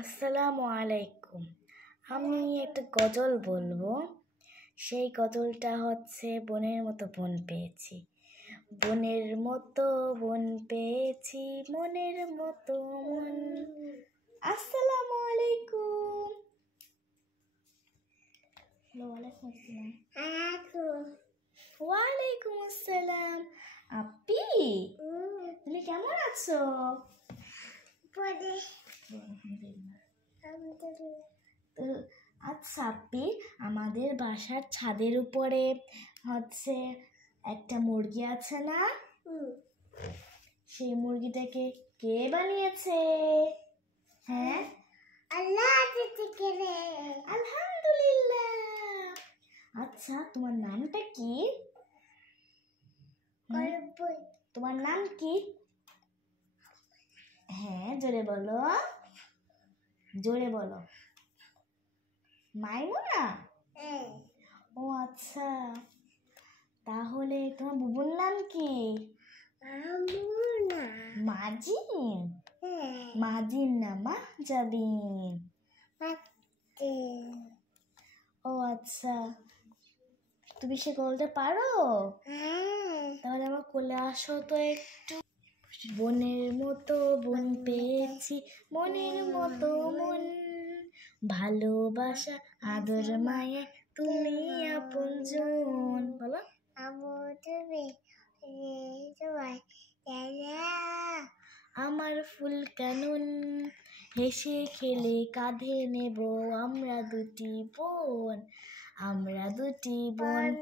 আসসালামু আলাইকুম। আমি একটা গজল বলবো। সেই গজলটা হচ্ছে বোনের মতো বোন পেয়েছি, বোনের মতো বোন পেয়েছি, মনের মতো মন। আসসালামু আলাইকুম। ওয়ালাইকুম আসসালাম। আপি, তুমি কেমন আছো? আচ্ছা আপি, আমাদের বাসার ছাদের উপরে হচ্ছে একটা মুরগি আছে না? সেই মুরগিটাকে কে বানিয়েছে? হ্যাঁ, আল্লাহ আলহামদুলিল্লাহ। আচ্ছা, তোমার নামটা কি? তোমার নাম কি? হ্যাঁ, জোরে বলো, জোরে বলো। মাইমুনা? ও আচ্ছা, তাহলে তোমার বুবুর নাম কি? মাজিন? মাজিন না মাহজাবিন। ও আচ্ছা, তুমি সে গল্পটা পারো? তাহলে আমার কোলে আসো তো একটু। বোনের মতো বোন পেয়েছি, মনের মতো মন, ভালোবাসা আদর মায়ে তুমি আপনজন। বলো। আমার ফুল কানুন, হেসে খেলে কাঁধে নেব আমরা দুটি বোন, আমরা দুটি বোন।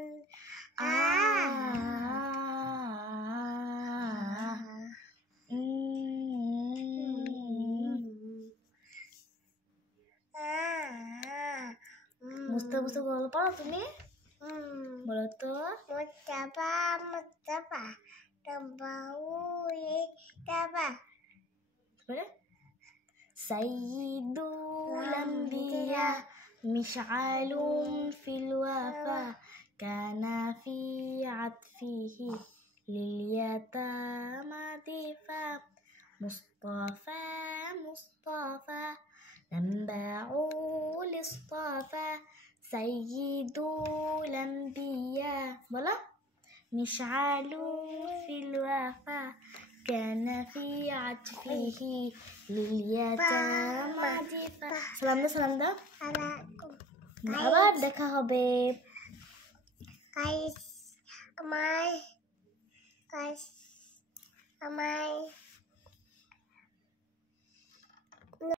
মুস্তা মুস্তা গল্প পারো তুমি? বলো তো। সাইয়্যিদুল আম্বিয়া মিশআলুম ফিল ওয়াফা কানা ফি আতফিহি লিল ইয়াতামা দিফা মুস্তাফা মুস্তাফা নাম্বাউল ইসতাফা সাইয়্যিদুল আম্বিয়া। বলো। মিশআলুম ফিল ওয়াফা কানা ফি আতফিহি লিল ইয়াতামা দিফা। সালাম দাও, সালাম দাও। আবার দেখা হবে। Guys, am I?